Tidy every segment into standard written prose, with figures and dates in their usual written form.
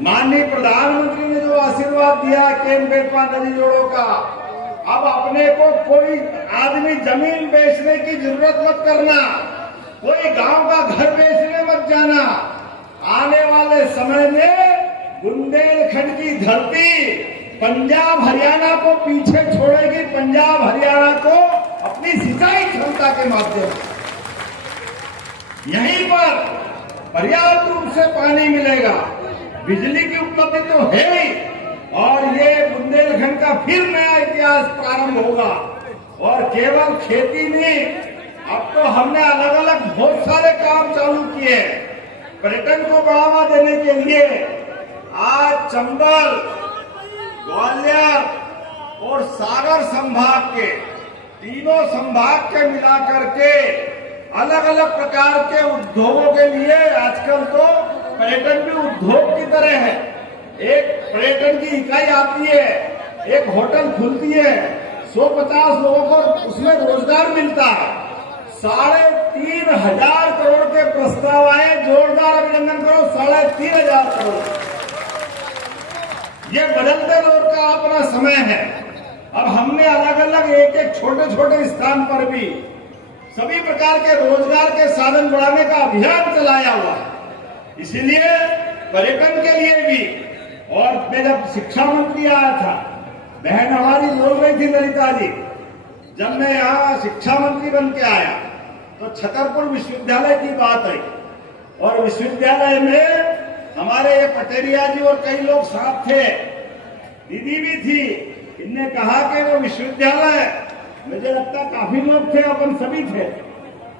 माननीय प्रधानमंत्री ने जो आशीर्वाद दिया केन बेतवा नदी जोड़ो का, अब अपने को कोई आदमी जमीन बेचने की जरूरत मत करना, कोई गांव का घर बेचने मत जाना। आने वाले समय में बुंदेलखंड की धरती पंजाब हरियाणा को पीछे छोड़ेगी। पंजाब हरियाणा को अपनी सिंचाई क्षमता के माध्यम से यहीं पर पर्याप्त रूप से पानी मिलेगा, बिजली की उपलब्धि तो है ही, और ये बुंदेलखंड का फिर नया इतिहास प्रारंभ होगा। और केवल खेती नहीं, अब तो हमने अलग अलग बहुत सारे काम चालू किए। पर्यटन को बढ़ावा देने के लिए आज चंबल, ग्वालियर और सागर संभाग के तीनों संभाग के मिलाकर के अलग अलग प्रकार के उद्योगों के लिए आजकल तो पर्यटन भी उद्योग की तरह है। एक पर्यटन की इकाई आती है, एक होटल खुलती है, 150 लोगों को उसमें रोजगार मिलता है। 3,500 करोड़ के प्रस्ताव आए, जोरदार अभिनंदन करो। 3,500 करोड़, ये बदलते दौर का अपना समय है। अब हमने अलग अलग एक छोटे छोटे स्थान पर भी सभी प्रकार के रोजगार के साधन बढ़ाने का अभियान चलाया हुआ है। इसीलिए पर्यटन के लिए भी, और मैं जब शिक्षा मंत्री आया था, बहन हमारी बोल रही थी ललिता जी, जब मैं यहाँ शिक्षा मंत्री बन के आया तो छतरपुर विश्वविद्यालय की बात आई, और विश्वविद्यालय में हमारे ये पटेरिया जी और कई लोग साथ थे, दीदी भी थी। इनने कहा कि वो विश्वविद्यालय, मुझे लगता काफी लोग थे, अपन सभी थे,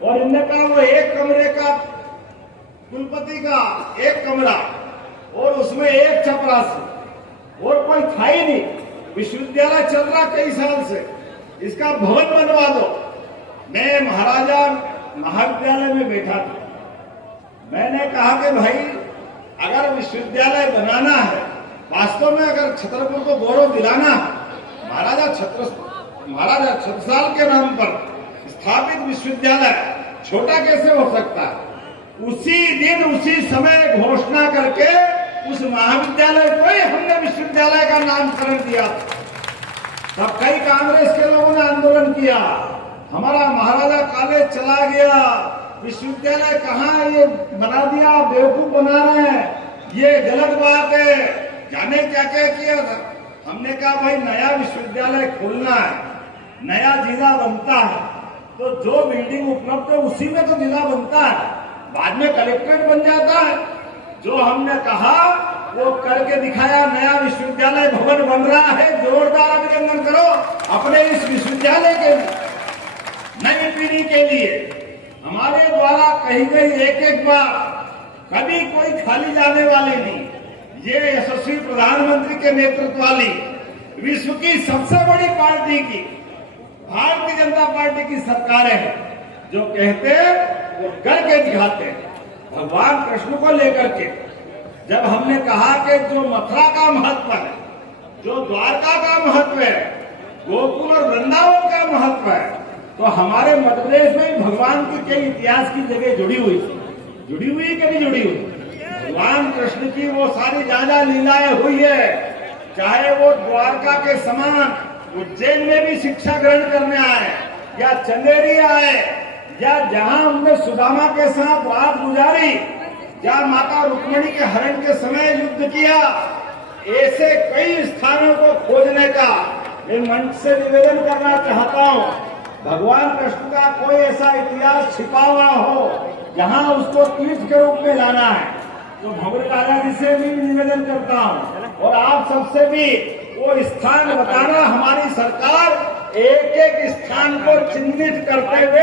और इनने कहा वो एक कमरे का, कुलपति का एक कमरा और उसमें एक चपरासी और कोई था ही नहीं। विश्वविद्यालय चल रहा कई साल से, इसका भवन बनवा दो। मैं महाराजा महाविद्यालय में बैठा था, मैंने कहा कि भाई अगर विश्वविद्यालय बनाना है, वास्तव में अगर छतरपुर को गौरव दिलाना है, महाराजा छत्रसाल के नाम पर स्थापित विश्वविद्यालय छोटा कैसे हो सकता है? उसी दिन उसी समय घोषणा करके उस महाविद्यालय को ही हमने विश्वविद्यालय का नामकरण दिया। तब कई कांग्रेस के लोगों ने आंदोलन किया, हमारा महाराजा कॉलेज चला गया, विश्वविद्यालय कहाँ ये बना दिया, बेवकूफ बना रहे हैं, ये गलत बात है, जाने क्या क्या किया था। हमने कहा भाई नया विश्वविद्यालय खोलना है, नया जिला बनता है, तो जो बिल्डिंग उपलब्ध है उसी में तो जिला बनता है, बाद में कलेक्ट्रेट बन जाता है। जो हमने कहा वो करके दिखाया, नया विश्वविद्यालय भवन बन रहा है। जोरदार अभिनंदन करो अपने इस विश्वविद्यालय के नई पीढ़ी के लिए। हमारे द्वारा कही गई एक एक बात कभी कोई खाली जाने वाली नहीं। ये यशस्वी प्रधानमंत्री के नेतृत्व वाली विश्व की सबसे बड़ी पार्टी की, भारतीय जनता पार्टी की सरकारें हैं, जो कहते वो करके दिखाते हैं। भगवान कृष्ण को लेकर के जब हमने कहा कि जो मथुरा का महत्व है, जो द्वारका का महत्व है, गोकुल और वृंदावन का महत्व है, तो हमारे मध्य प्रदेश में भगवान की कई इतिहास की जगह जुड़ी हुई कि नहीं जुड़ी हुई? भगवान कृष्ण की वो सारी ज्यादा लीलाएं हुई है, चाहे वो द्वारका के समान उज्जैन में भी शिक्षा ग्रहण करने आए, या चंदेरी आए, या जहां हमने सुदामा के साथ रात गुजारी, जहां माता रुक्मिणी के हरण के समय युद्ध किया, ऐसे कई स्थानों को खोजने का मैं मंच से निवेदन करना चाहता हूं। भगवान कृष्ण का कोई ऐसा इतिहास छिपा हुआ हो जहां उसको तीर्थ के रूप में लाना है, तो भगवत राजा जी से भी निवेदन करता हूं, और आप सबसे भी वो स्थान बताना। हमारी सरकार एक एक स्थान को चिन्हित करते हुए